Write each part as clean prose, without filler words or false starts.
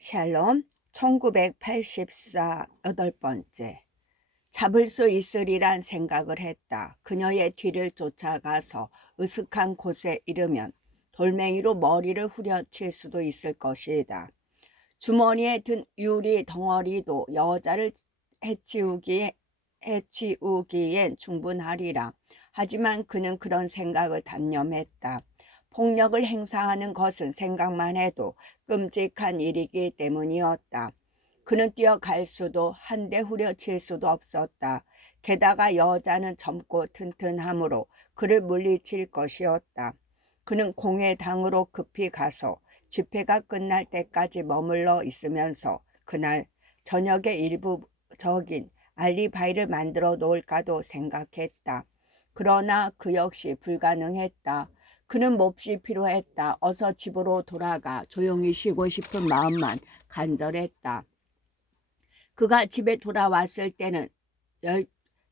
샬롬 1984 8번째. 잡을 수 있으리란 생각을 했다. 그녀의 뒤를 쫓아가서 으슥한 곳에 이르면 돌멩이로 머리를 후려칠 수도 있을 것이다. 주머니에 든 유리 덩어리도 여자를 해치우기엔 충분하리라. 하지만 그는 그런 생각을 단념했다. 폭력을 행사하는 것은 생각만 해도 끔찍한 일이기 때문이었다. 그는 뛰어갈 수도 한 대 후려칠 수도 없었다. 게다가 여자는 젊고 튼튼하므로 그를 물리칠 것이었다. 그는 공회당으로 급히 가서 집회가 끝날 때까지 머물러 있으면서 그날 저녁에 일부적인 알리바이를 만들어 놓을까도 생각했다. 그러나 그 역시 불가능했다. 그는 몹시 피로했다. 어서 집으로 돌아가 조용히 쉬고 싶은 마음만 간절했다. 그가 집에 돌아왔을 때는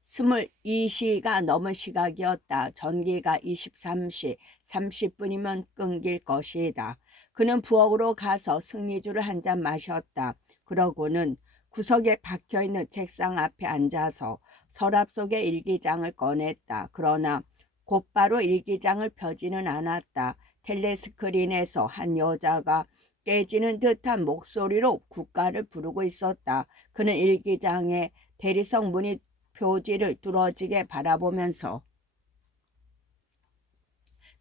22시가 넘은 시각이었다. 전기가 23시 30분이면 끊길 것이다. 그는 부엌으로 가서 승리주를 한 잔 마셨다. 그러고는 구석에 박혀있는 책상 앞에 앉아서 서랍 속의 일기장을 꺼냈다. 그러나 곧바로 일기장을 펴지는 않았다. 텔레스크린에서 한 여자가 깨지는 듯한 목소리로 국가를 부르고 있었다. 그는 일기장의 대리석 문이 표지를 뚫어지게 바라보면서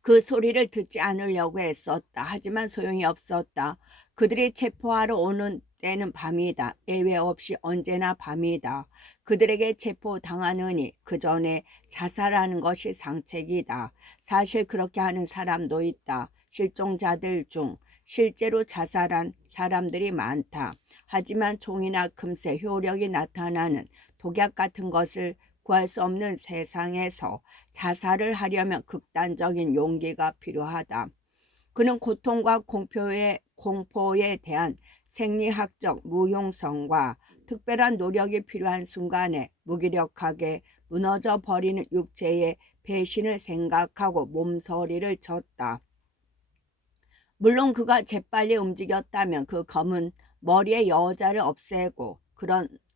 그 소리를 듣지 않으려고 애썼다. 하지만 소용이 없었다. 그들이 체포하러 오는 때는 밤이다. 예외 없이 언제나 밤이다. 그들에게 체포당하느니 그 전에 자살하는 것이 상책이다. 사실 그렇게 하는 사람도 있다. 실종자들 중 실제로 자살한 사람들이 많다. 하지만 종이나 금세 효력이 나타나는 독약 같은 것을 구할 수 없는 세상에서 자살을 하려면 극단적인 용기가 필요하다. 그는 고통과 공포에 대한 생리학적 무용성과 특별한 노력이 필요한 순간에 무기력하게 무너져 버리는 육체의 배신을 생각하고 몸서리를 쳤다. 물론 그가 재빨리 움직였다면 그 검은 머리의 여자를 없애고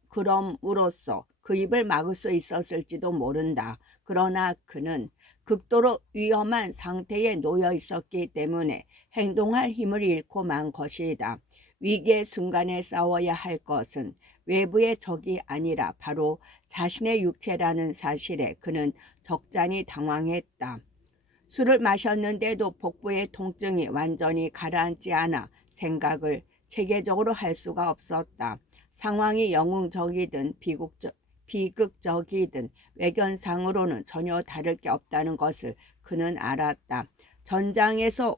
그럼으로써 그 입을 막을 수 있었을지도 모른다. 그러나 그는 극도로 위험한 상태에 놓여 있었기 때문에 행동할 힘을 잃고 만 것이다. 위기의 순간에 싸워야 할 것은 외부의 적이 아니라 바로 자신의 육체라는 사실에 그는 적잖이 당황했다. 술을 마셨는데도 복부의 통증이 완전히 가라앉지 않아 생각을 체계적으로 할 수가 없었다. 상황이 영웅적이든 비극적이든 외견상으로는 전혀 다를 게 없다는 것을 그는 알았다. 전장에서나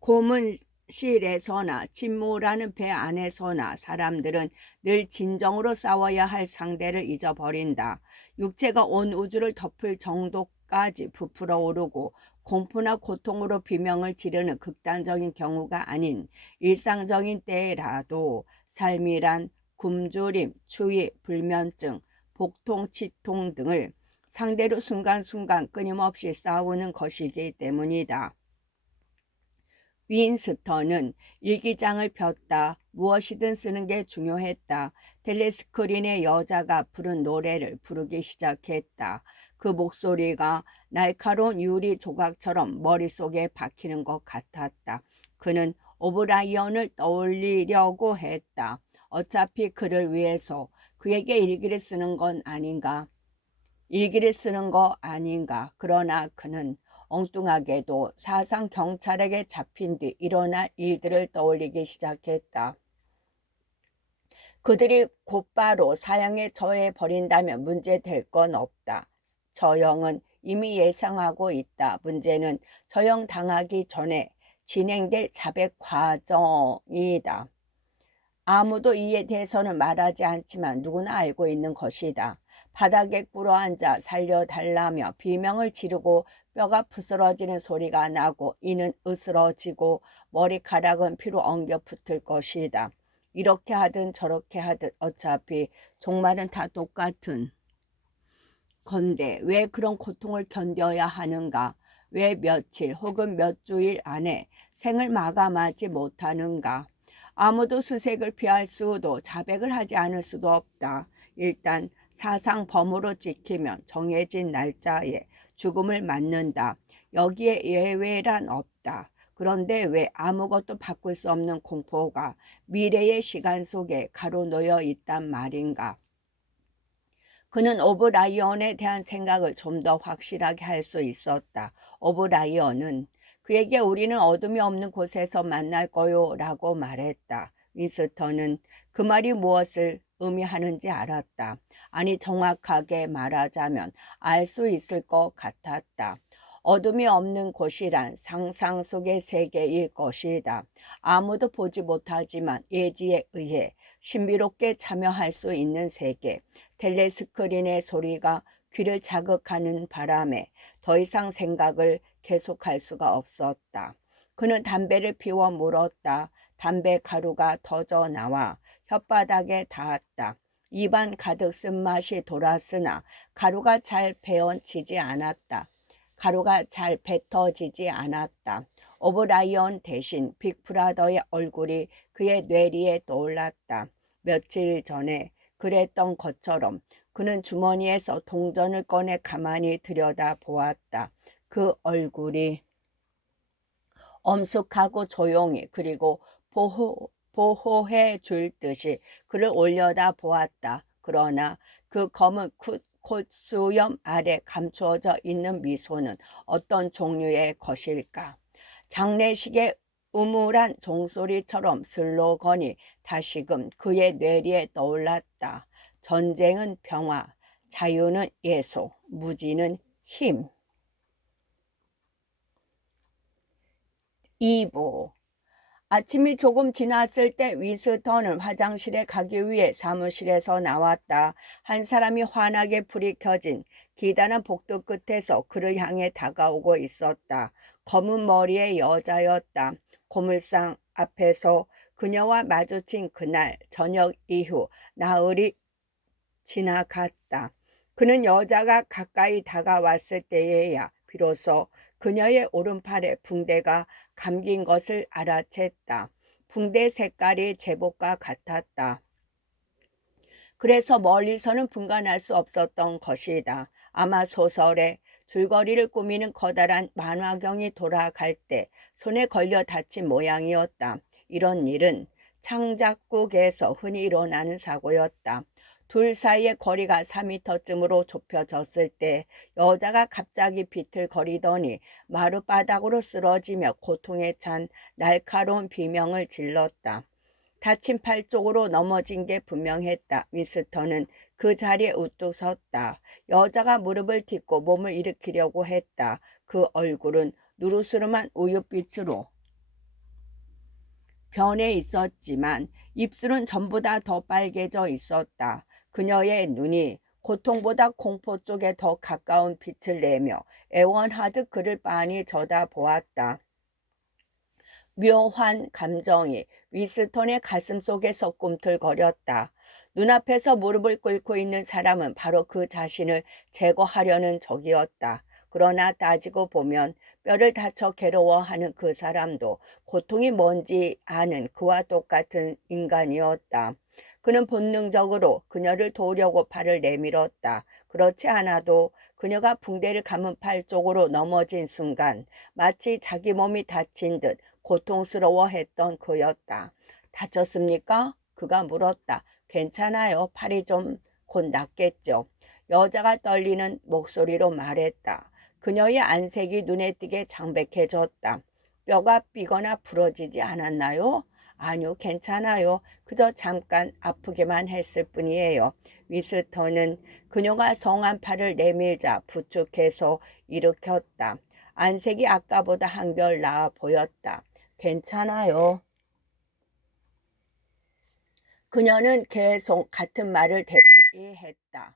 고문실에서나 침몰하는 배 안에서나 사람들은 늘 진정으로 싸워야 할 상대를 잊어버린다. 육체가 온 우주를 덮을 정도까지 부풀어 오르고 공포나 고통으로 비명을 지르는 극단적인 경우가 아닌 일상적인 때라도 삶이란 굶주림, 추위, 불면증, 복통, 치통 등을 상대로 순간순간 끊임없이 싸우는 것이기 때문이다. 윈스턴은 일기장을 폈다. 무엇이든 쓰는 게 중요했다. 텔레스크린의 여자가 부른 노래를 부르기 시작했다. 그 목소리가 날카로운 유리 조각처럼 머릿속에 박히는 것 같았다. 그는 오브라이언을 떠올리려고 했다. 어차피 그를 위해서 그에게 일기를 쓰는 건 아닌가. 일기를 쓰는 거 아닌가. 그러나 그는 엉뚱하게도 사상 경찰에게 잡힌 뒤 일어날 일들을 떠올리기 시작했다. 그들이 곧바로 사형에 처해 버린다면 문제될 건 없다. 처형은 이미 예상하고 있다. 문제는 처형 당하기 전에 진행될 자백 과정이다. 아무도 이에 대해서는 말하지 않지만 누구나 알고 있는 것이다. 바닥에 꿇어앉아 살려달라며 비명을 지르고 뼈가 부스러지는 소리가 나고 이는 으스러지고 머리카락은 피로 엉겨 붙을 것이다. 이렇게 하든 저렇게 하든 어차피 종말은 다 똑같은 건데 왜 그런 고통을 견뎌야 하는가? 왜 며칠 혹은 몇 주일 안에 생을 마감하지 못하는가? 아무도 수색을 피할 수도 자백을 하지 않을 수도 없다. 일단 사상범으로 지키면 정해진 날짜에 죽음을 맞는다. 여기에 예외란 없다. 그런데 왜 아무것도 바꿀 수 없는 공포가 미래의 시간 속에 가로놓여 있단 말인가? 그는 오브라이언에 대한 생각을 좀 더 확실하게 할 수 있었다. 오브라이언은 그에게 우리는 어둠이 없는 곳에서 만날 거요 라고 말했다. 윈스턴은 그 말이 무엇을 의미하는지 알았다. 아니 정확하게 말하자면 알 수 있을 것 같았다. 어둠이 없는 곳이란 상상 속의 세계일 것이다. 아무도 보지 못하지만 예지에 의해 신비롭게 참여할 수 있는 세계. 텔레스크린의 소리가 귀를 자극하는 바람에 더 이상 생각을 계속할 수가 없었다. 그는 담배를 피워 물었다. 담배 가루가 터져 나와 혓바닥에 닿았다. 입안 가득 쓴맛이 돌았으나 가루가 잘 베어지지 않았다. 가루가 잘 뱉어지지 않았다. 오브라이언 대신 빅브라더의 얼굴이 그의 뇌리에 떠올랐다. 며칠 전에 그랬던 것처럼 그는 주머니에서 동전을 꺼내 가만히 들여다보았다. 그 얼굴이 엄숙하고 조용히 그리고 보호해 줄 듯이 그를 올려다보았다. 그러나 그 검은 콧수염 아래 감추어져 있는 미소는 어떤 종류의 것일까? 장례식의 우물한 종소리처럼 슬로건이 다시금 그의 뇌리에 떠올랐다. 전쟁은 평화, 자유는 예속, 무지는 힘. 2부. 아침이 조금 지났을 때 윈스턴은 화장실에 가기 위해 사무실에서 나왔다. 한 사람이 환하게 불이 켜진 기다란 복도 끝에서 그를 향해 다가오고 있었다. 검은 머리의 여자였다. 고물상 앞에서 그녀와 마주친 그날 저녁 이후 나흘이 지나갔다. 그는 여자가 가까이 다가왔을 때에야 비로소 그녀의 오른팔에 붕대가 감긴 것을 알아챘다. 붕대 색깔이 제복과 같았다. 그래서 멀리서는 분간할 수 없었던 것이다. 아마 소설에 줄거리를 꾸미는 커다란 만화경이 돌아갈 때 손에 걸려 다친 모양이었다. 이런 일은 창작국에서 흔히 일어나는 사고였다. 둘 사이의 거리가 4미터쯤으로 좁혀졌을 때 여자가 갑자기 비틀거리더니 마룻바닥으로 쓰러지며 고통에 찬 날카로운 비명을 질렀다. 다친 팔 쪽으로 넘어진 게 분명했다. 윈스턴은 그 자리에 우뚝 섰다. 여자가 무릎을 딛고 몸을 일으키려고 했다. 그 얼굴은 누르스름한 우윳빛으로 변해 있었지만 입술은 전보다 더 빨개져 있었다. 그녀의 눈이 고통보다 공포 쪽에 더 가까운 빛을 내며 애원하듯 그를 빤히 쳐다보았다. 묘한 감정이 윈스턴의 가슴 속에서 꿈틀거렸다. 눈앞에서 무릎을 꿇고 있는 사람은 바로 그 자신을 제거하려는 적이었다. 그러나 따지고 보면 뼈를 다쳐 괴로워하는 그 사람도 고통이 뭔지 아는 그와 똑같은 인간이었다. 그는 본능적으로 그녀를 도우려고 팔을 내밀었다. 그렇지 않아도 그녀가 붕대를 감은 팔 쪽으로 넘어진 순간 마치 자기 몸이 다친 듯 고통스러워했던 그였다. 다쳤습니까? 그가 물었다. 괜찮아요. 팔이 좀 곧 낫겠죠. 여자가 떨리는 목소리로 말했다. 그녀의 안색이 눈에 띄게 창백해졌다. 뼈가 삐거나 부러지지 않았나요? 아니요, 괜찮아요. 그저 잠깐 아프게만 했을 뿐이에요. 위스턴은 그녀가 성한 팔을 내밀자 부축해서 일으켰다. 안색이 아까보다 한결 나아 보였다. 괜찮아요. 그녀는 계속 같은 말을 되풀이했다.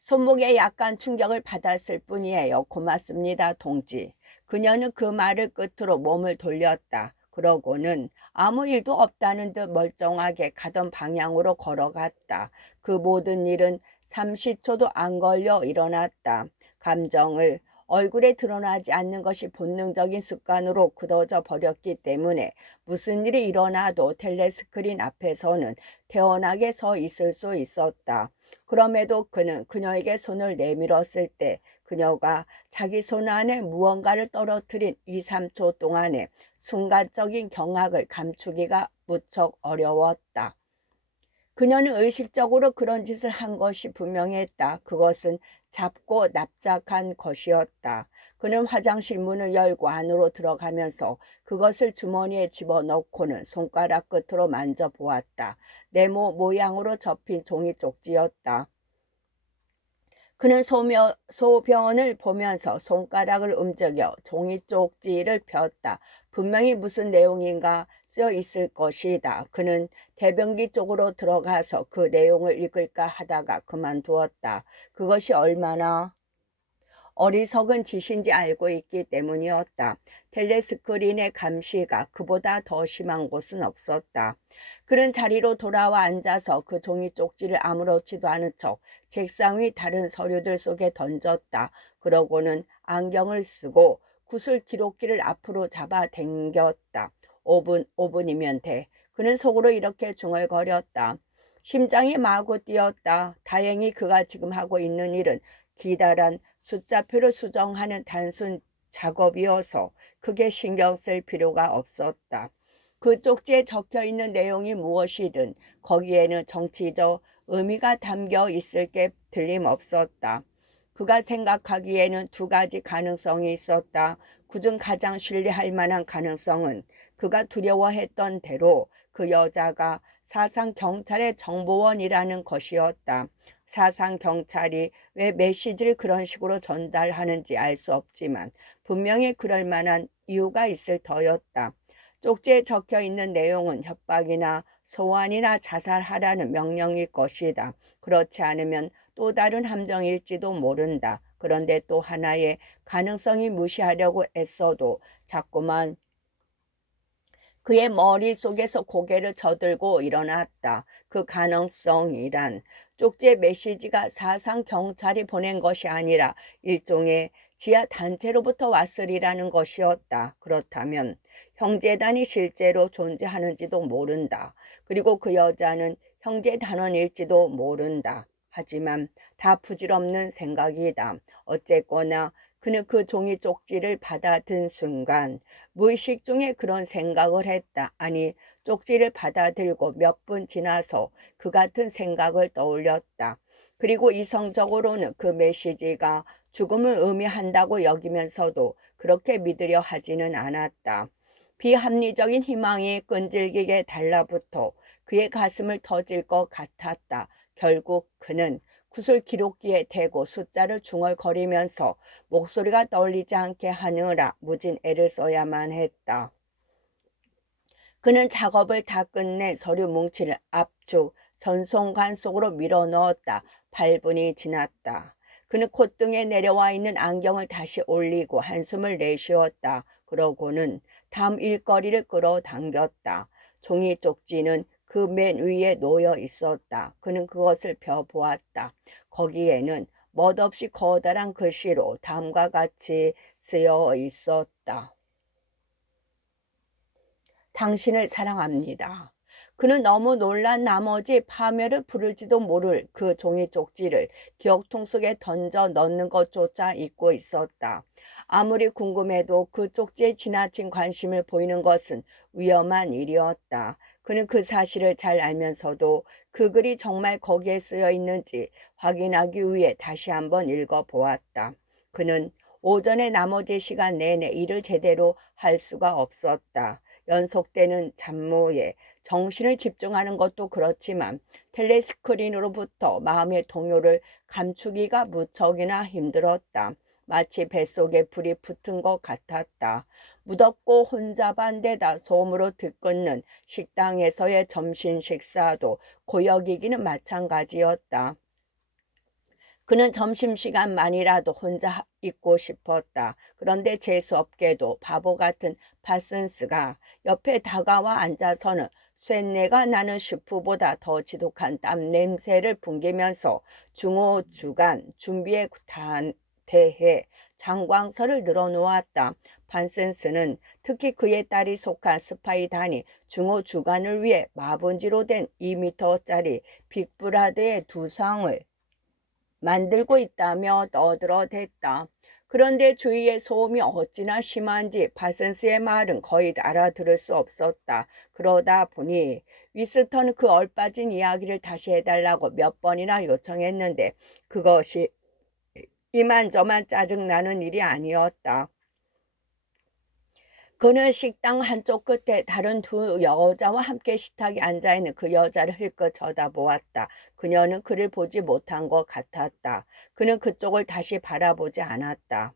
손목에 약간 충격을 받았을 뿐이에요. 고맙습니다, 동지. 그녀는 그 말을 끝으로 몸을 돌렸다. 그러고는 아무 일도 없다는 듯 멀쩡하게 가던 방향으로 걸어갔다. 그 모든 일은 30초도 안 걸려 일어났다. 감정을 얼굴에 드러나지 않는 것이 본능적인 습관으로 굳어져 버렸기 때문에 무슨 일이 일어나도 텔레스크린 앞에서는 태연하게 서 있을 수 있었다. 그럼에도 그는 그녀에게 손을 내밀었을 때 그녀가 자기 손 안에 무언가를 떨어뜨린 2, 3초 동안의 순간적인 경악을 감추기가 무척 어려웠다. 그녀는 의식적으로 그런 짓을 한 것이 분명했다. 그것은 작고 납작한 것이었다. 그는 화장실 문을 열고 안으로 들어가면서 그것을 주머니에 집어넣고는 손가락 끝으로 만져보았다. 네모 모양으로 접힌 종이 쪽지였다. 그는 소변을 보면서 손가락을 움직여 종이 쪽지를 폈다. 분명히 무슨 내용인가 쓰여 있을 것이다. 그는 대변기 쪽으로 들어가서 그 내용을 읽을까 하다가 그만두었다. 그것이 얼마나 어리석은 짓인지 알고 있기 때문이었다. 텔레스크린의 감시가 그보다 더 심한 곳은 없었다. 그는 자리로 돌아와 앉아서 그 종이 쪽지를 아무렇지도 않은 척 책상 위 다른 서류들 속에 던졌다. 그러고는 안경을 쓰고 구슬 기록기를 앞으로 잡아 당겼다. 5분이면 돼. 그는 속으로 이렇게 중얼거렸다. 심장이 마구 뛰었다. 다행히 그가 지금 하고 있는 일은 기다란 숫자표를 수정하는 단순 작업이어서 크게 신경 쓸 필요가 없었다. 그 쪽지에 적혀 있는 내용이 무엇이든 거기에는 정치적 의미가 담겨 있을 게 틀림없었다. 그가 생각하기에는 두 가지 가능성이 있었다. 그중 가장 신뢰할 만한 가능성은 그가 두려워했던 대로 그 여자가 사상 경찰의 정보원이라는 것이었다. 사상 경찰이 왜 메시지를 그런 식으로 전달하는지 알 수 없지만 분명히 그럴 만한 이유가 있을 터였다. 쪽지에 적혀 있는 내용은 협박이나 소환이나 자살하라는 명령일 것이다. 그렇지 않으면 또 다른 함정일지도 모른다. 그런데 또 하나의 가능성이 무시하려고 애써도 자꾸만 그의 머릿속에서 고개를 저들고 일어났다. 그 가능성이란 쪽지의 메시지가 사상 경찰이 보낸 것이 아니라 일종의 지하 단체로부터 왔으리라는 것이었다. 그렇다면 형제단이 실제로 존재하는지도 모른다. 그리고 그 여자는 형제단원일지도 모른다. 하지만 다 부질없는 생각이다. 어쨌거나 그는 그 종이 쪽지를 받아든 순간 무의식 중에 그런 생각을 했다. 아니, 쪽지를 받아들고 몇 분 지나서 그 같은 생각을 떠올렸다. 그리고 이성적으로는 그 메시지가 죽음을 의미한다고 여기면서도 그렇게 믿으려 하지는 않았다. 비합리적인 희망이 끈질기게 달라붙어 그의 가슴을 터질 것 같았다. 결국 그는 구슬 기록기에 대고 숫자를 중얼거리면서 목소리가 떨리지 않게 하느라 무진 애를 써야만 했다. 그는 작업을 다 끝내 서류 뭉치를 압축 전송관 속으로 밀어 넣었다. 8분이 지났다. 그는 콧등에 내려와 있는 안경을 다시 올리고 한숨을 내쉬었다. 그러고는 다음 일거리를 끌어당겼다. 종이 쪽지는 그 맨 위에 놓여 있었다. 그는 그것을 펴보았다. 거기에는 멋없이 커다란 글씨로 다음과 같이 쓰여 있었다. 당신을 사랑합니다. 그는 너무 놀란 나머지 파멸을 부를지도 모를 그 종이 쪽지를 기억통 속에 던져 넣는 것조차 잊고 있었다. 아무리 궁금해도 그 쪽지에 지나친 관심을 보이는 것은 위험한 일이었다. 그는 그 사실을 잘 알면서도 그 글이 정말 거기에 쓰여 있는지 확인하기 위해 다시 한번 읽어보았다. 그는 오전에 나머지 시간 내내 일을 제대로 할 수가 없었다. 연속되는 잡무에 정신을 집중하는 것도 그렇지만 텔레스크린으로부터 마음의 동요를 감추기가 무척이나 힘들었다. 마치 뱃속에 불이 붙은 것 같았다. 무덥고 혼잡한데다 소음으로 들끓는 식당에서의 점심 식사도 고역이기는 마찬가지였다. 그는 점심시간만이라도 혼자 있고 싶었다. 그런데 재수없게도 바보 같은 파슨스가 옆에 다가와 앉아서는 쇳내가 나는 슈프보다 더 지독한 땀 냄새를 풍기면서 중호주간 준비에 대해 장광설을 늘어놓았다. 판센스는 특히 그의 딸이 속한 스파이단이 중호 주간을 위해 마분지로 된 2m짜리 빅브라드의 두 상을 만들고 있다며 떠들어댔다. 그런데 주위의 소음이 어찌나 심한지 파슨스의 말은 거의 알아들을 수 없었다. 그러다 보니 위스턴은 그 얼빠진 이야기를 다시 해달라고 몇 번이나 요청했는데 그것이 이만저만 짜증나는 일이 아니었다. 그는 식당 한쪽 끝에 다른 두 여자와 함께 식탁에 앉아있는 그 여자를 흘끗 쳐다보았다. 그녀는 그를 보지 못한 것 같았다. 그는 그쪽을 다시 바라보지 않았다.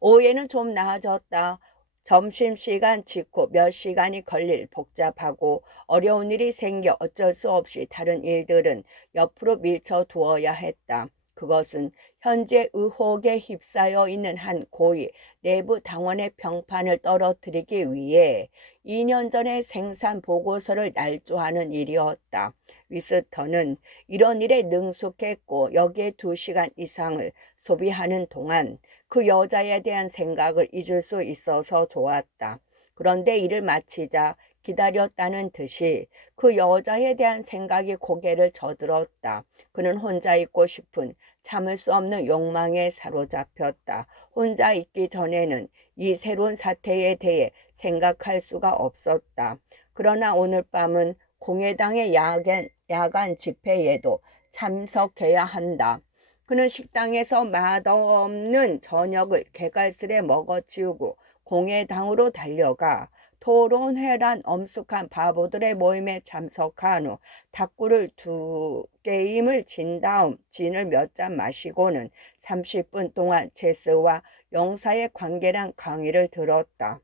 오후에는 좀 나아졌다. 점심시간 직후 몇 시간이 걸릴 복잡하고 어려운 일이 생겨 어쩔 수 없이 다른 일들은 옆으로 밀쳐두어야 했다. 그것은 현재 의혹에 휩싸여 있는 한 고위 내부 당원의 평판을 떨어뜨리기 위해 2년 전에 생산 보고서를 날조하는 일이었다. 위스턴은 이런 일에 능숙했고 여기에 2시간 이상을 소비하는 동안 그 여자에 대한 생각을 잊을 수 있어서 좋았다. 그런데 일을 마치자 기다렸다는 듯이 그 여자에 대한 생각이 고개를 저들었다. 그는 혼자 있고 싶은 참을 수 없는 욕망에 사로잡혔다. 혼자 있기 전에는 이 새로운 사태에 대해 생각할 수가 없었다. 그러나 오늘 밤은 공회당의 야간 집회에도 참석해야 한다. 그는 식당에서 맛없는 저녁을 개갈스레 먹어치우고 공회당으로 달려가 토론회란 엄숙한 바보들의 모임에 참석한 후 탁구를 2게임을 진 다음 진을 몇 잔 마시고는 30분 동안 체스와 영사의 관계란 강의를 들었다.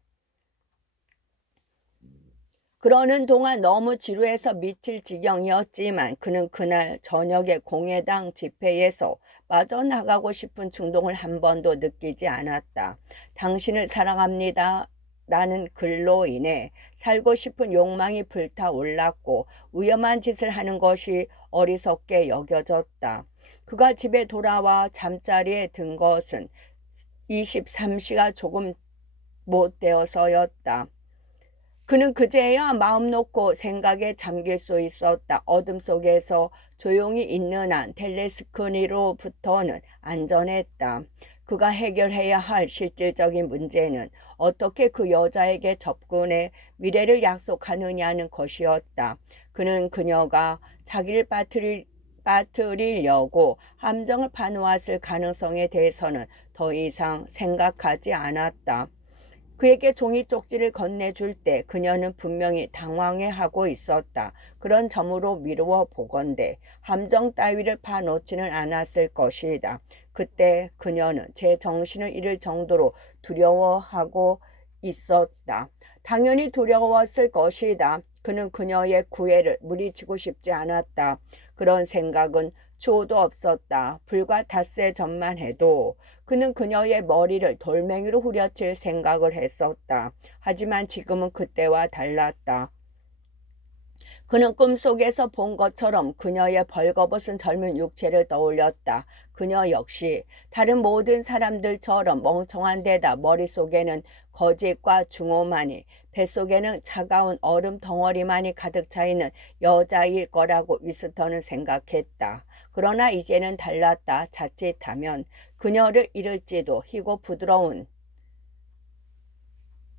그러는 동안 너무 지루해서 미칠 지경이었지만 그는 그날 저녁에 공회당 집회에서 빠져나가고 싶은 충동을 한 번도 느끼지 않았다. 당신을 사랑합니다. 라는 글로 인해 살고 싶은 욕망이 불타올랐고 위험한 짓을 하는 것이 어리석게 여겨졌다. 그가 집에 돌아와 잠자리에 든 것은 23시가 조금 못 되어서였다. 그는 그제야 마음 놓고 생각에 잠길 수 있었다. 어둠 속에서 조용히 있는 한 텔레스크니로부터는 안전했다. 그가 해결해야 할 실질적인 문제는 어떻게 그 여자에게 접근해 미래를 약속하느냐는 것이었다. 그는 그녀가 자기를 빠뜨리려고 함정을 파놓았을 가능성에 대해서는 더 이상 생각하지 않았다. 그에게 종이 쪽지를 건네줄 때 그녀는 분명히 당황해하고 있었다. 그런 점으로 미루어 보건대 함정 따위를 파놓지는 않았을 것이다. 그때 그녀는 제 정신을 잃을 정도로 두려워하고 있었다. 당연히 두려웠을 것이다. 그는 그녀의 구애를 무리치고 싶지 않았다. 그런 생각은 추호도 없었다. 불과 닷새 전만 해도 그는 그녀의 머리를 돌멩이로 후려칠 생각을 했었다. 하지만 지금은 그때와 달랐다. 그는 꿈속에서 본 것처럼 그녀의 벌거벗은 젊은 육체를 떠올렸다. 그녀 역시 다른 모든 사람들처럼 멍청한 데다 머릿속에는 거짓과 중오만이 뱃속에는 차가운 얼음 덩어리만이 가득 차 있는 여자일 거라고 위스턴은 생각했다. 그러나 이제는 달랐다. 자칫하면 그녀를 잃을지도 희고 부드러운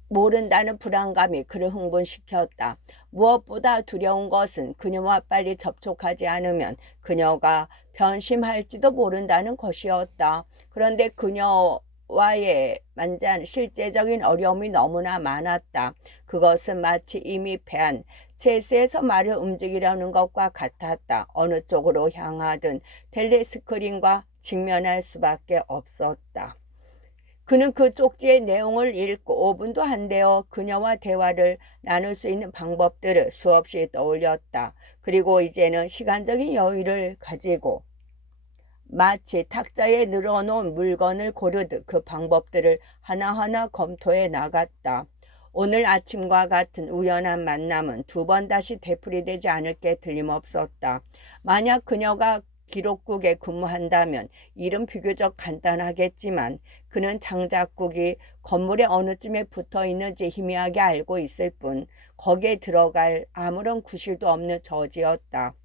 모른다는 불안감이 그를 흥분시켰다. 무엇보다 두려운 것은 그녀와 빨리 접촉하지 않으면 그녀가 변심할지도 모른다는 것이었다. 그런데 그녀와의 만찬 실제적인 어려움이 너무나 많았다. 그것은 마치 이미 패한 체스에서 말을 움직이려는 것과 같았다. 어느 쪽으로 향하든 텔레스크린과 직면할 수밖에 없었다. 그는 그 쪽지의 내용을 읽고 5분도 안 되어 그녀와 대화를 나눌 수 있는 방법들을 수없이 떠올렸다. 그리고 이제는 시간적인 여유를 가지고 마치 탁자에 늘어놓은 물건을 고르듯 그 방법들을 하나하나 검토해 나갔다. 오늘 아침과 같은 우연한 만남은 2번 다시 되풀이되지 않을 게 틀림없었다. 만약 그녀가 기록국에 근무한다면 일은 비교적 간단하겠지만 그는 장작국이 건물의 어느 쯤에 붙어 있는지 희미하게 알고 있을 뿐 거기에 들어갈 아무런 구실도 없는 저지였다.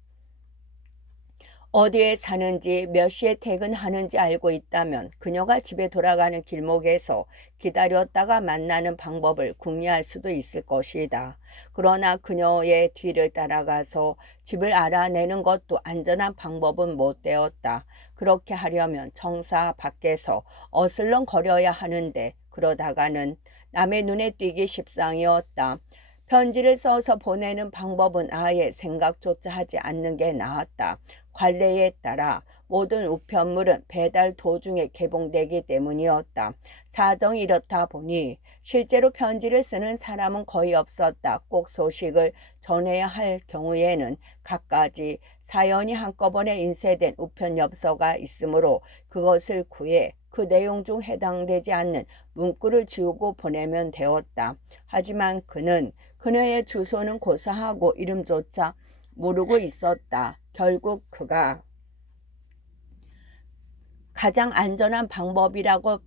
어디에 사는지 몇 시에 퇴근하는지 알고 있다면 그녀가 집에 돌아가는 길목에서 기다렸다가 만나는 방법을 궁리할 수도 있을 것이다. 그러나 그녀의 뒤를 따라가서 집을 알아내는 것도 안전한 방법은 못 되었다. 그렇게 하려면 청사 밖에서 어슬렁거려야 하는데 그러다가는 남의 눈에 띄기 십상이었다. 편지를 써서 보내는 방법은 아예 생각조차 하지 않는 게 나았다. 관례에 따라 모든 우편물은 배달 도중에 개봉되기 때문이었다. 사정이 이렇다 보니 실제로 편지를 쓰는 사람은 거의 없었다. 꼭 소식을 전해야 할 경우에는 갖가지 사연이 한꺼번에 인쇄된 우편 엽서가 있으므로 그것을 구해 그 내용 중 해당되지 않는 문구를 지우고 보내면 되었다. 하지만 그는 그녀의 주소는 고사하고 이름조차 모르고 있었다. 결국 그가 가장 안전한 방법이라고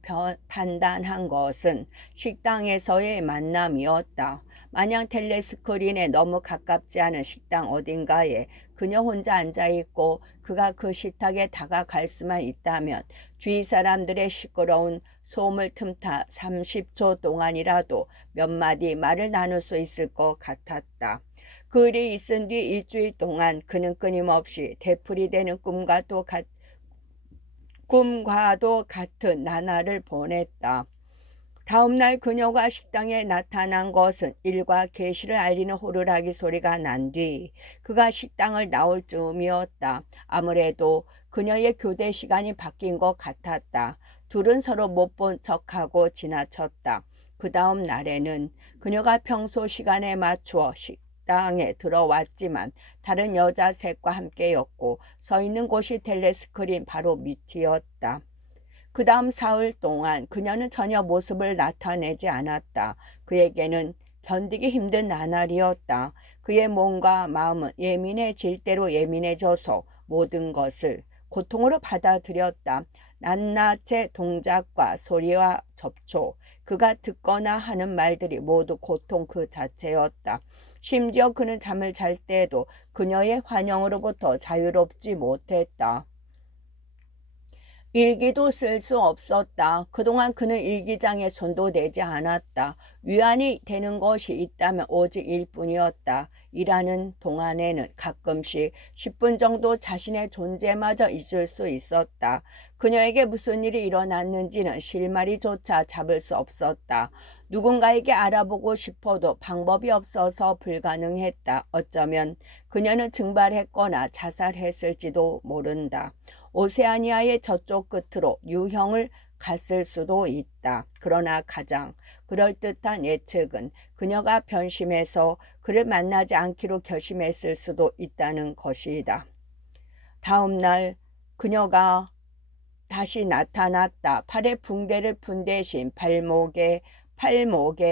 판단한 것은 식당에서의 만남이었다. 마냥 텔레스크린에 너무 가깝지 않은 식당 어딘가에 그녀 혼자 앉아있고 그가 그 식탁에 다가갈 수만 있다면 주위 사람들의 시끄러운 소음을 틈타 30초 동안이라도 몇 마디 말을 나눌 수 있을 것 같았다. 그 일이 있은 뒤 일주일 동안 그는 끊임없이 되풀이되는 꿈과도 같은 나날을 보냈다. 다음날 그녀가 식당에 나타난 것은 일과 개시를 알리는 호루라기 소리가 난 뒤 그가 식당을 나올 즈음이었다. 아무래도 그녀의 교대 시간이 바뀐 것 같았다. 둘은 서로 못 본 척하고 지나쳤다. 그 다음 날에는 그녀가 평소 시간에 맞추어 식당에 들어왔지만 다른 여자 셋과 함께였고 서 있는 곳이 텔레스크린 바로 밑이었다. 그 다음 사흘 동안 그녀는 전혀 모습을 나타내지 않았다. 그에게는 견디기 힘든 나날이었다. 그의 몸과 마음은 예민해질 대로 예민해져서 모든 것을 고통으로 받아들였다. 낱낱의 동작과 소리와 접촉, 그가 듣거나 하는 말들이 모두 고통 그 자체였다. 심지어 그는 잠을 잘 때에도 그녀의 환영으로부터 자유롭지 못했다. 일기도 쓸 수 없었다. 그동안 그는 일기장에 손도 대지 않았다. 위안이 되는 것이 있다면 오직 일뿐이었다. 일하는 동안에는 가끔씩 10분 정도 자신의 존재마저 잊을 수 있었다. 그녀에게 무슨 일이 일어났는지는 실마리조차 잡을 수 없었다. 누군가에게 알아보고 싶어도 방법이 없어서 불가능했다. 어쩌면 그녀는 증발했거나 자살했을지도 모른다. 오세아니아의 저쪽 끝으로 유형을 갔을 수도 있다. 그러나 가장 그럴듯한 예측은 그녀가 변심해서 그를 만나지 않기로 결심했을 수도 있다는 것이다. 다음 날 그녀가 다시 나타났다. 팔에 붕대를 푼 대신 팔목에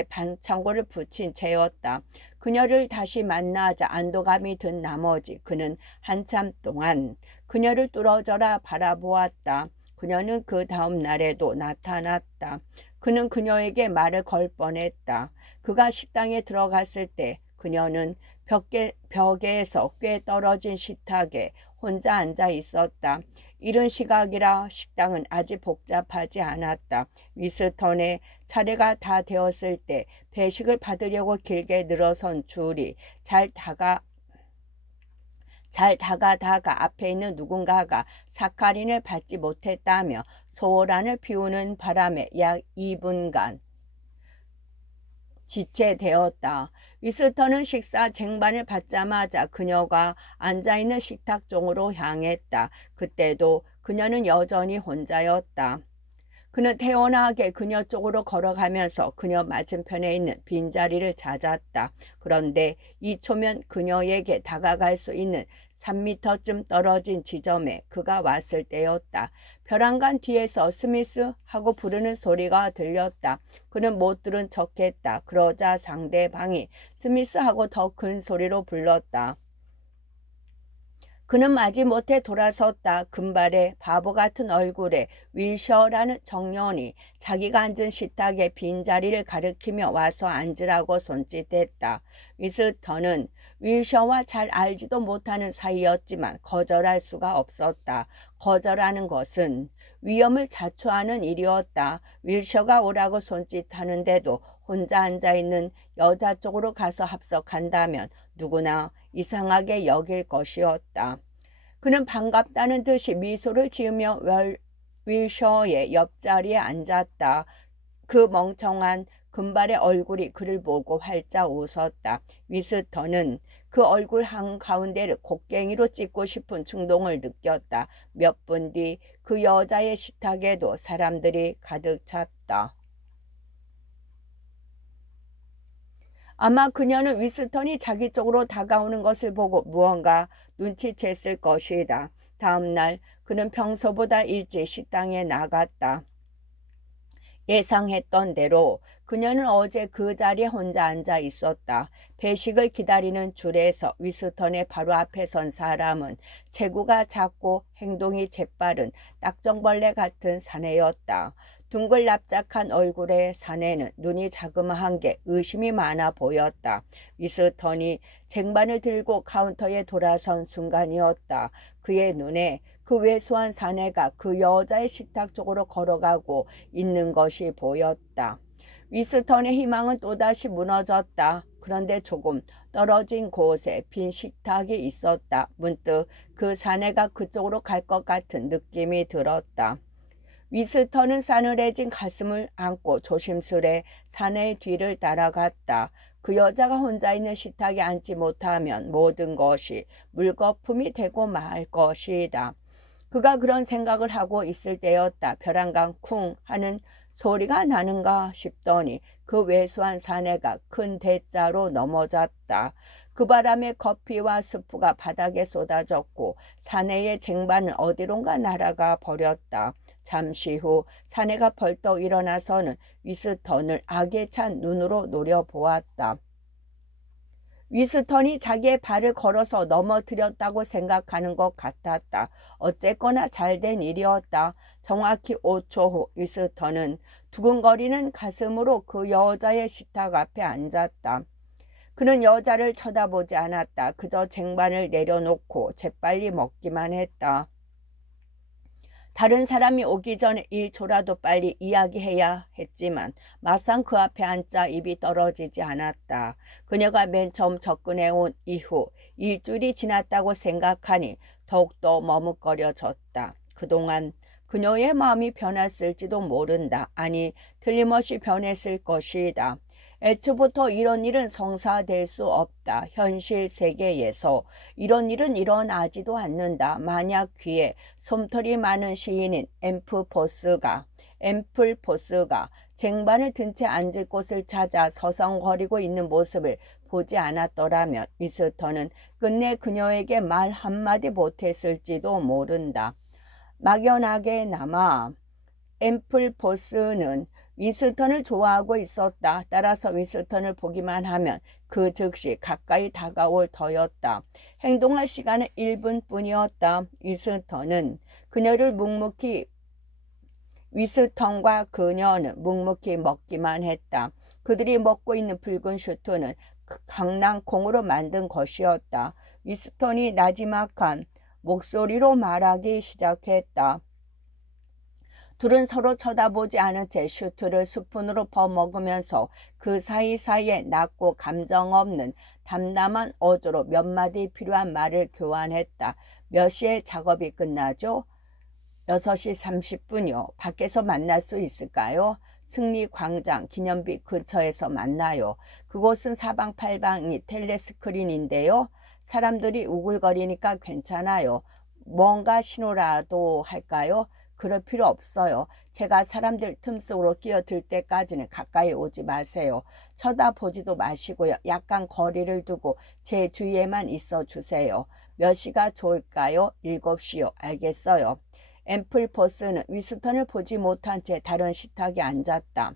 반창고를 붙인 채였다. 그녀를 다시 만나자 안도감이 든 나머지 그는 한참 동안 그녀를 뚫어져라 바라보았다. 그녀는 그 다음 날에도 나타났다. 그는 그녀에게 말을 걸 뻔했다. 그가 식당에 들어갔을 때 그녀는 벽에서 꽤 떨어진 식탁에 혼자 앉아 있었다. 이른 시각이라 식당은 아직 복잡하지 않았다. 위스턴의 차례가 다 되었을 때 배식을 받으려고 길게 늘어선 줄이 잘 다가다가 앞에 있는 누군가가 사카린을 받지 못했다며 소란을 피우는 바람에 약 2분간 지체되었다. 위스턴은 식사 쟁반을 받자마자 그녀가 앉아있는 식탁 쪽으로 향했다. 그때도 그녀는 여전히 혼자였다. 그는 태연하게 그녀 쪽으로 걸어가면서 그녀 맞은편에 있는 빈자리를 찾았다. 그런데 2초면 그녀에게 다가갈 수 있는 3미터쯤 떨어진 지점에 그가 왔을 때였다. 벼랑간 뒤에서 스미스 하고 부르는 소리가 들렸다. 그는 못 들은 척했다. 그러자 상대방이 스미스 하고 더 큰 소리로 불렀다. 그는 마지못해 돌아섰다. 금발의 바보 같은 얼굴에 윌셔라는 청년이 자기가 앉은 식탁의 빈자리를 가리키며 와서 앉으라고 손짓했다. 위스턴은 윌셔와 잘 알지도 못하는 사이였지만 거절할 수가 없었다. 거절하는 것은 위험을 자초하는 일이었다. 윌셔가 오라고 손짓하는데도 혼자 앉아있는 여자 쪽으로 가서 합석한다면 누구나 이상하게 여길 것이었다. 그는 반갑다는 듯이 미소를 지으며 윌셔의 옆자리에 앉았다. 그 멍청한 금발의 얼굴이 그를 보고 활짝 웃었다. 위스턴은 그 얼굴 한가운데를 곡괭이로 찢고 싶은 충동을 느꼈다. 몇 분 뒤 그 여자의 식탁에도 사람들이 가득 찼다. 아마 그녀는 위스턴이 자기 쪽으로 다가오는 것을 보고 무언가 눈치챘을 것이다. 다음 날 그는 평소보다 일찍 식당에 나갔다. 예상했던 대로 그녀는 어제 그 자리에 혼자 앉아 있었다. 배식을 기다리는 줄에서 위스턴의 바로 앞에 선 사람은 체구가 작고 행동이 재빠른 딱정벌레 같은 사내였다. 둥글 납작한 얼굴의 사내는 눈이 자그마한 게 의심이 많아 보였다. 위스턴이 쟁반을 들고 카운터에 돌아선 순간이었다. 그의 눈에 그 왜소한 사내가 그 여자의 식탁 쪽으로 걸어가고 있는 것이 보였다. 위스턴의 희망은 또다시 무너졌다. 그런데 조금 떨어진 곳에 빈 식탁이 있었다. 문득 그 사내가 그쪽으로 갈 것 같은 느낌이 들었다. 위스턴은 싸늘해진 가슴을 안고 조심스레 사내의 뒤를 따라갔다. 그 여자가 혼자 있는 식탁에 앉지 못하면 모든 것이 물거품이 되고 말 것이다. 그가 그런 생각을 하고 있을 때였다. 벼랑간 쿵 하는 소리가 나는가 싶더니 그 왜소한 사내가 큰 대자로 넘어졌다. 그 바람에 커피와 스프가 바닥에 쏟아졌고 사내의 쟁반은 어디론가 날아가 버렸다. 잠시 후 사내가 벌떡 일어나서는 위스턴을 악에 찬 눈으로 노려보았다. 위스턴이 자기의 발을 걸어서 넘어뜨렸다고 생각하는 것 같았다. 어쨌거나 잘된 일이었다. 정확히 5초 후 위스턴은 두근거리는 가슴으로 그 여자의 식탁 앞에 앉았다. 그는 여자를 쳐다보지 않았다. 그저 쟁반을 내려놓고 재빨리 먹기만 했다. 다른 사람이 오기 전에 1초라도 빨리 이야기해야 했지만 막상 그 앞에 앉자 입이 떨어지지 않았다. 그녀가 맨 처음 접근해온 이후 일주일이 지났다고 생각하니 더욱더 머뭇거려졌다. 그동안 그녀의 마음이 변했을지도 모른다. 아니, 틀림없이 변했을 것이다. 애초부터 이런 일은 성사될 수 없다. 현실 세계에서 이런 일은 일어나지도 않는다. 만약 귀에 솜털이 많은 시인인 앰플포스가 쟁반을 든 채 앉을 곳을 찾아 서성거리고 있는 모습을 보지 않았더라면 위스턴은 끝내 그녀에게 말 한마디 못했을지도 모른다. 막연하게나마 앰플포스는 위스턴을 좋아하고 있었다. 따라서 위스턴을 보기만 하면 그 즉시 가까이 다가올 터였다. 행동할 시간은 1분뿐이었다. 위스턴과 그녀는 묵묵히 먹기만 했다. 그들이 먹고 있는 붉은 슈트는 강낭콩으로 만든 것이었다. 위스턴이 나지막한 목소리로 말하기 시작했다. 둘은 서로 쳐다보지 않은 채 슈트를 스푼으로 퍼먹으면서 그 사이사이에 낮고 감정 없는 담담한 어조로 몇 마디 필요한 말을 교환했다. 몇 시에 작업이 끝나죠? 6시 30분이요. 밖에서 만날 수 있을까요? 승리광장 기념비 근처에서 만나요. 그곳은 사방팔방이 텔레스크린인데요. 사람들이 우글거리니까 괜찮아요. 뭔가 신호라도 할까요? 그럴 필요 없어요. 제가 사람들 틈속으로 끼어들 때까지는 가까이 오지 마세요. 쳐다보지도 마시고요. 약간 거리를 두고 제 주위에만 있어 주세요. 몇 시가 좋을까요? 7시요. 알겠어요. 앰플포스는 위스턴을 보지 못한 채 다른 식탁에 앉았다.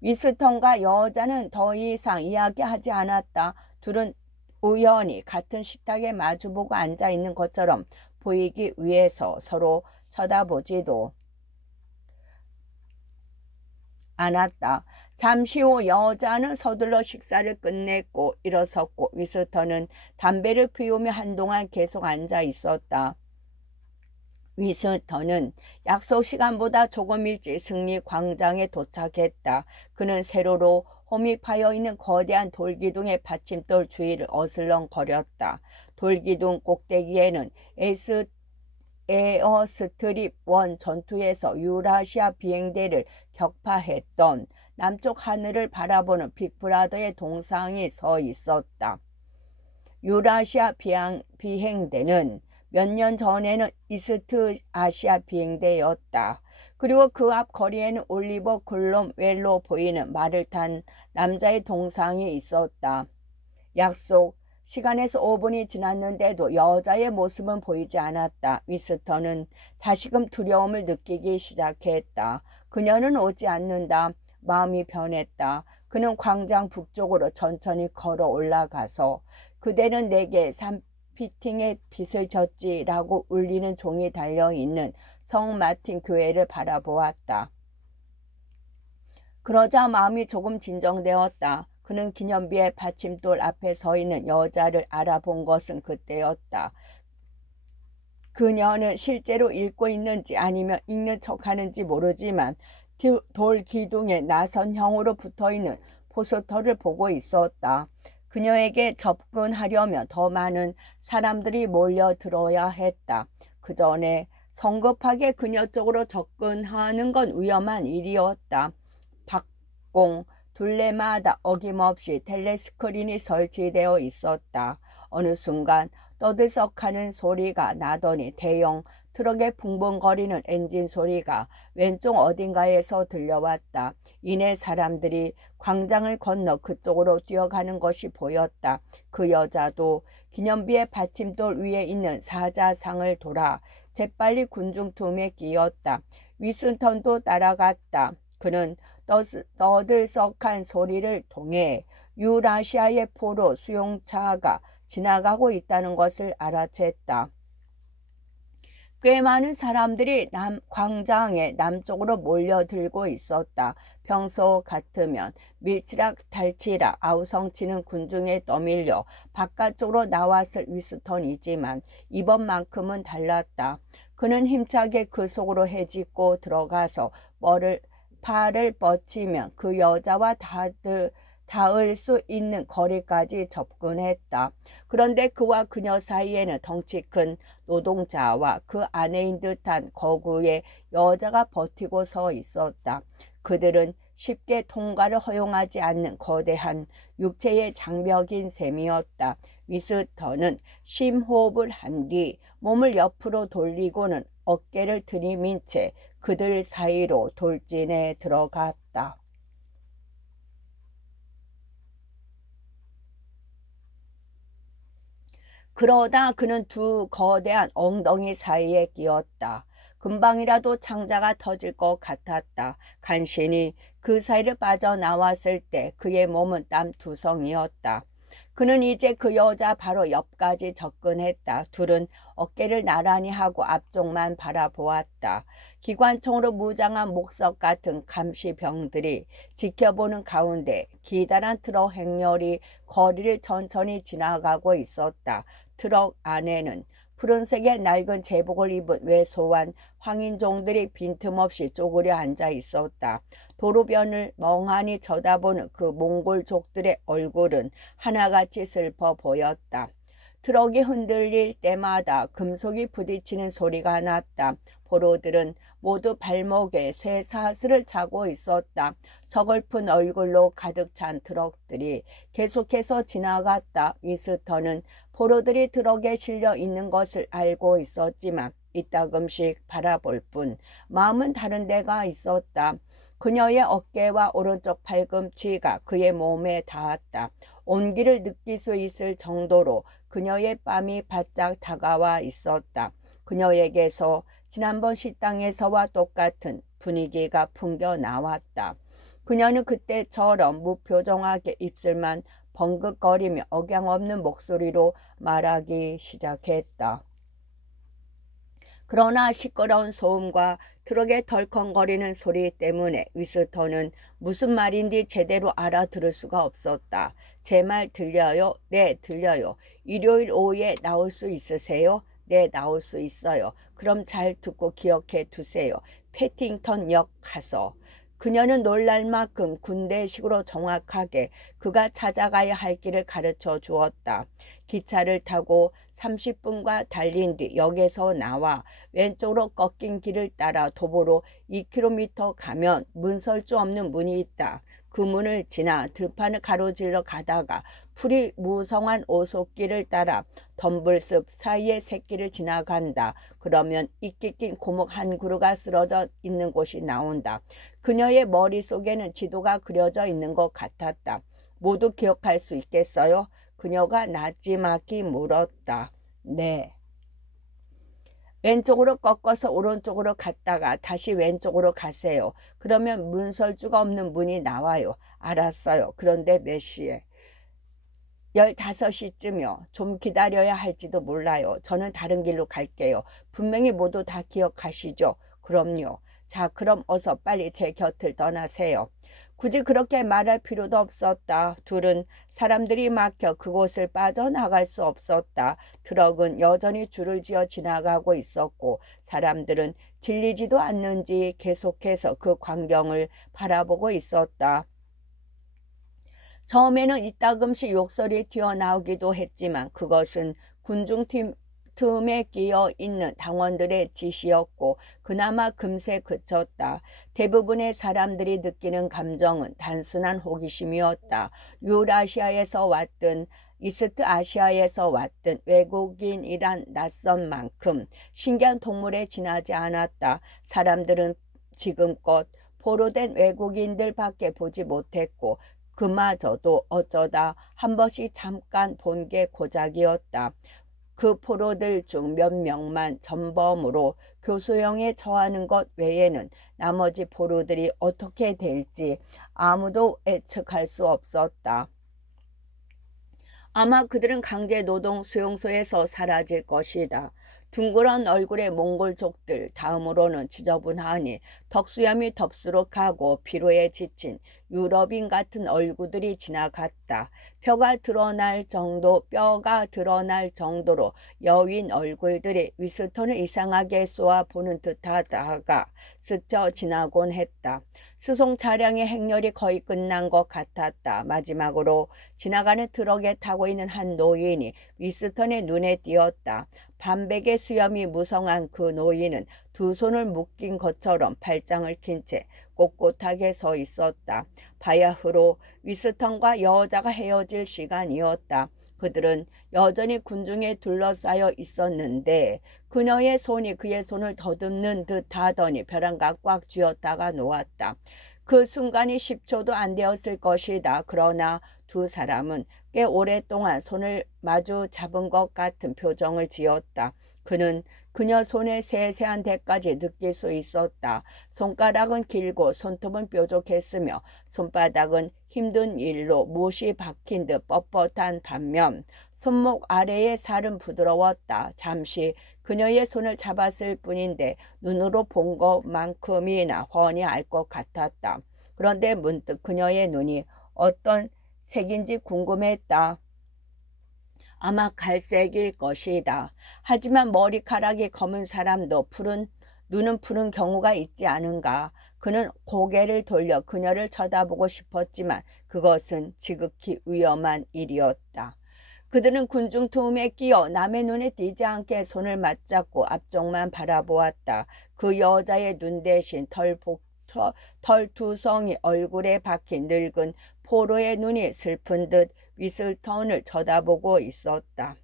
위스턴과 여자는 더 이상 이야기하지 않았다. 둘은 우연히 같은 식탁에 마주보고 앉아 있는 것처럼 보이기 위해서 서로 쳐다보지도 않았다. 잠시 후 여자는 서둘러 식사를 끝냈고 일어섰고 위스턴은 담배를 피우며 한동안 계속 앉아 있었다. 위스턴은 약속 시간보다 조금 일찍 승리 광장에 도착했다. 그는 세로로 홈이 파여 있는 거대한 돌기둥의 받침돌 주위를 어슬렁거렸다. 돌기둥 꼭대기에는 에어스트립 1 전투에서 유라시아 비행대를 격파했던 남쪽 하늘을 바라보는 빅브라더의 동상이 서 있었다. 유라시아 비행대는 몇 년 전에는 이스트 아시아 비행대였다. 그리고 그 앞 거리에는 올리버 클롬웰로 보이는 말을 탄 남자의 동상이 있었다. 약속 시간에서 5분이 지났는데도 여자의 모습은 보이지 않았다. 위스턴은 다시금 두려움을 느끼기 시작했다. 그녀는 오지 않는다. 마음이 변했다. 그는 광장 북쪽으로 천천히 걸어 올라가서 그대는 내게 산피팅에 빚을 졌지라고 울리는 종이 달려있는 성 마틴 교회를 바라보았다. 그러자 마음이 조금 진정되었다. 그는 기념비의 받침돌 앞에 서 있는 여자를 알아본 것은 그때였다. 그녀는 실제로 읽고 있는지 아니면 읽는 척하는지 모르지만 돌 기둥에 나선형으로 붙어있는 포스터를 보고 있었다. 그녀에게 접근하려면 더 많은 사람들이 몰려들어야 했다. 그 전에 성급하게 그녀 쪽으로 접근하는 건 위험한 일이었다. 박공 둘레마다 어김없이 텔레스크린이 설치되어 있었다. 어느 순간 떠들썩하는 소리가 나더니 대형 트럭의 붕붕거리는 엔진 소리가 왼쪽 어딘가에서 들려왔다. 이내 사람들이 광장을 건너 그쪽으로 뛰어가는 것이 보였다. 그 여자도 기념비의 받침돌 위에 있는 사자상을 돌아 재빨리 군중틈에 끼었다. 위스턴도 따라갔다. 그는 떠들썩한 소리를 통해 유라시아의 포로 수용차가 지나가고 있다는 것을 알아챘다. 꽤 많은 사람들이 광장의 남쪽으로 몰려들고 있었다. 평소 같으면 밀치락달치락 아우성치는 군중에 떠밀려 바깥쪽으로 나왔을 위스턴이지만 이번만큼은 달랐다. 그는 힘차게 그 속으로 헤집고 들어가서 팔을 뻗치면 그 여자와 닿을 수 있는 거리까지 접근했다. 그런데 그와 그녀 사이에는 덩치 큰 노동자와 그 아내인 듯한 거구의 여자가 버티고 서 있었다. 그들은 쉽게 통과를 허용하지 않는 거대한 육체의 장벽인 셈이었다. 위스턴은 심호흡을 한 뒤 몸을 옆으로 돌리고는 어깨를 들이민 채 그들 사이로 돌진해 들어갔다. 그러다 그는 두 거대한 엉덩이 사이에 끼었다. 금방이라도 창자가 터질 것 같았다. 간신히 그 사이를 빠져나왔을 때 그의 몸은 땀투성이었다. 그는 이제 그 여자 바로 옆까지 접근했다. 둘은 어깨를 나란히 하고 앞쪽만 바라보았다. 기관총으로 무장한 목석 같은 감시병들이 지켜보는 가운데 기다란 트럭 행렬이 거리를 천천히 지나가고 있었다. 트럭 안에는 푸른색의 낡은 제복을 입은 왜소한 황인종들이 빈틈없이 쪼그려 앉아 있었다. 도로변을 멍하니 쳐다보는 그 몽골족들의 얼굴은 하나같이 슬퍼 보였다. 트럭이 흔들릴 때마다 금속이 부딪히는 소리가 났다. 포로들은 모두 발목에 쇠사슬을 차고 있었다. 서글픈 얼굴로 가득 찬 트럭들이 계속해서 지나갔다. 위스턴은 포로들이 트럭에 실려 있는 것을 알고 있었지만 이따금씩 바라볼 뿐 마음은 다른 데가 있었다. 그녀의 어깨와 오른쪽 팔꿈치가 그의 몸에 닿았다. 온기를 느낄 수 있을 정도로 그녀의 뺨이 바짝 다가와 있었다. 그녀에게서 지난번 식당에서와 똑같은 분위기가 풍겨 나왔다. 그녀는 그때처럼 무표정하게 입술만 벙긋거리며 억양없는 목소리로 말하기 시작했다. 그러나 시끄러운 소음과 트럭의 덜컹거리는 소리 때문에 위스턴은 무슨 말인지 제대로 알아들을 수가 없었다. 제 말 들려요? 네, 들려요. 일요일 오후에 나올 수 있으세요? 네, 나올 수 있어요. 그럼 잘 듣고 기억해 두세요. 패팅턴역 가서. 그녀는 놀랄 만큼 군대식으로 정확하게 그가 찾아가야 할 길을 가르쳐 주었다. 기차를 타고 30분과 달린 뒤 역에서 나와 왼쪽으로 꺾인 길을 따라 도보로 2km 가면 문설주 없는 문이 있다. 그 문을 지나 들판을 가로질러 가다가 풀이 무성한 오솔길을 따라 덤불숲 사이의 새길을 지나간다. 그러면 이끼 낀 고목 한 그루가 쓰러져 있는 곳이 나온다. 그녀의 머릿속에는 지도가 그려져 있는 것 같았다. 모두 기억할 수 있겠어요? 그녀가 나지막히 물었다. 네. 왼쪽으로 꺾어서 오른쪽으로 갔다가 다시 왼쪽으로 가세요. 그러면 문설주가 없는 문이 나와요. 알았어요. 그런데 몇 시에? 15시쯤이요. 좀 기다려야 할지도 몰라요. 저는 다른 길로 갈게요. 분명히 모두 다 기억하시죠? 그럼요. 자, 그럼 어서 빨리 제 곁을 떠나세요. 굳이 그렇게 말할 필요도 없었다. 둘은 사람들이 막혀 그곳을 빠져나갈 수 없었다. 트럭은 여전히 줄을 지어 지나가고 있었고 사람들은 질리지도 않는지 계속해서 그 광경을 바라보고 있었다. 처음에는 이따금씩 욕설이 튀어나오기도 했지만 그것은 군중팀 틈에 끼어 있는 당원들의 짓이었고 그나마 금세 그쳤다. 대부분의 사람들이 느끼는 감정은 단순한 호기심이었다. 유라시아에서 왔든 이스트 아시아에서 왔든 외국인이란 낯선 만큼 신기한 동물에 지나지 않았다. 사람들은 지금껏 포로된 외국인들밖에 보지 못했고 그마저도 어쩌다 한 번씩 잠깐 본 게 고작이었다. 그 포로들 중 몇 명만 전범으로 교수형에 처하는 것 외에는 나머지 포로들이 어떻게 될지 아무도 예측할 수 없었다. 아마 그들은 강제노동 수용소에서 사라질 것이다. 둥그런 얼굴의 몽골족들, 다음으로는 지저분하니 덕수염이 덥수룩하고 피로에 지친 유럽인 같은 얼굴들이 지나갔다. 뼈가 드러날 정도로 여윈 얼굴들이 위스턴을 이상하게 쏘아보는 듯하다가 스쳐 지나곤 했다. 수송 차량의 행렬이 거의 끝난 것 같았다. 마지막으로 지나가는 트럭에 타고 있는 한 노인이 위스턴의 눈에 띄었다. 반백의 수염이 무성한 그 노인은 두 손을 묶인 것처럼 팔짱을 낀 채 꼿꼿하게 서 있었다. 바야흐로 위스턴과 여자가 헤어질 시간이었다. 그들은 여전히 군중에 둘러싸여 있었는데 그녀의 손이 그의 손을 더듬는 듯 하더니 벼랑과 꽉 쥐었다가 놓았다. 그 순간이 10초도 안 되었을 것이다. 그러나 두 사람은 꽤 오랫동안 손을 마주 잡은 것 같은 표정을 지었다. 그는 그녀 손의 세세한 데까지 느낄 수 있었다. 손가락은 길고 손톱은 뾰족했으며 손바닥은 힘든 일로 못이 박힌 듯 뻣뻣한 반면 손목 아래의 살은 부드러웠다. 잠시 그녀의 손을 잡았을 뿐인데 눈으로 본 것만큼이나 훤히 알 것 같았다. 그런데 문득 그녀의 눈이 어떤 색인지 궁금했다. 아마 갈색일 것이다. 하지만 머리카락이 검은 사람도 눈은 푸른 경우가 있지 않은가. 그는 고개를 돌려 그녀를 쳐다보고 싶었지만 그것은 지극히 위험한 일이었다. 그들은 군중 틈에 끼어 남의 눈에 띄지 않게 손을 맞잡고 앞쪽만 바라보았다. 그 여자의 눈 대신 털투성이 얼굴에 박힌 늙은 포로의 눈이 슬픈 듯 위슬턴을 쳐다보고 있었다.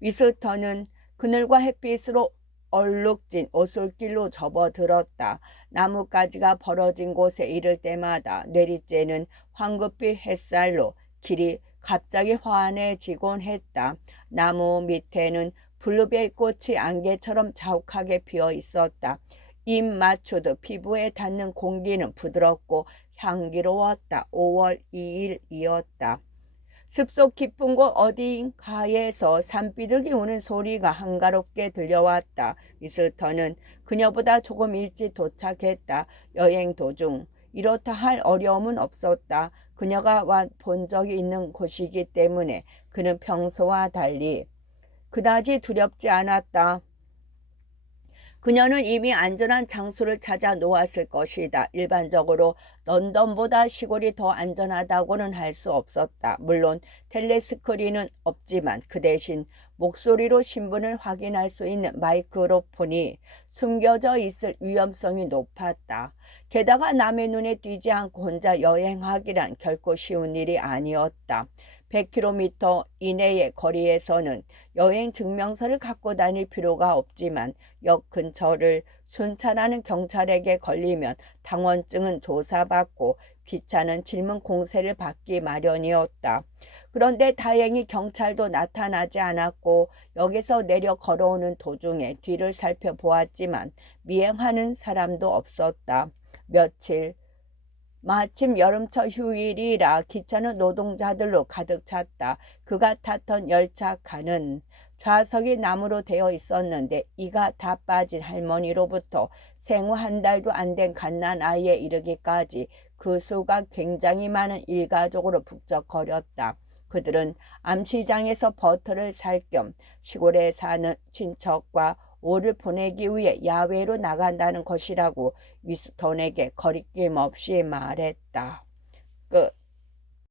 위스턴은 그늘과 햇빛으로 얼룩진 오솔길로 접어들었다. 나뭇가지가 벌어진 곳에 이를 때마다 내리쬐는 황급빛 햇살로 길이 갑자기 환해지곤 했다. 나무 밑에는 블루벨 꽃이 안개처럼 자욱하게 피어 있었다. 입 맞추듯 피부에 닿는 공기는 부드럽고 향기로웠다. 5월 2일이었다. 숲속 깊은 곳 어딘가에서 산비둘기 우는 소리가 한가롭게 들려왔다. 미스터는 그녀보다 조금 일찍 도착했다. 여행 도중 이렇다 할 어려움은 없었다. 그녀가 본 적이 있는 곳이기 때문에 그는 평소와 달리 그다지 두렵지 않았다. 그녀는 이미 안전한 장소를 찾아 놓았을 것이다. 일반적으로 런던보다 시골이 더 안전하다고는 할 수 없었다. 물론 텔레스크린은 없지만 그 대신 목소리로 신분을 확인할 수 있는 마이크로폰이 숨겨져 있을 위험성이 높았다. 게다가 남의 눈에 띄지 않고 혼자 여행하기란 결코 쉬운 일이 아니었다. 100km 이내의 거리에서는 여행 증명서를 갖고 다닐 필요가 없지만 역 근처를 순찰하는 경찰에게 걸리면 당원증은 조사받고 귀찮은 질문 공세를 받기 마련이었다. 그런데 다행히 경찰도 나타나지 않았고 역에서 내려 걸어오는 도중에 뒤를 살펴보았지만 미행하는 사람도 없었다. 며칠 마침 여름철 휴일이라 기차는 노동자들로 가득 찼다. 그가 탔던 열차칸은 좌석이 나무로 되어 있었는데 이가 다 빠진 할머니로부터 생후 한 달도 안 된 갓난아이에 이르기까지 그 수가 굉장히 많은 일가족으로 북적거렸다. 그들은 암시장에서 버터를 살 겸 시골에 사는 친척과 오를 보내기 위해 야외로 나간다는 것이라고 위스턴에게 거리낌 없이 말했다. 끝.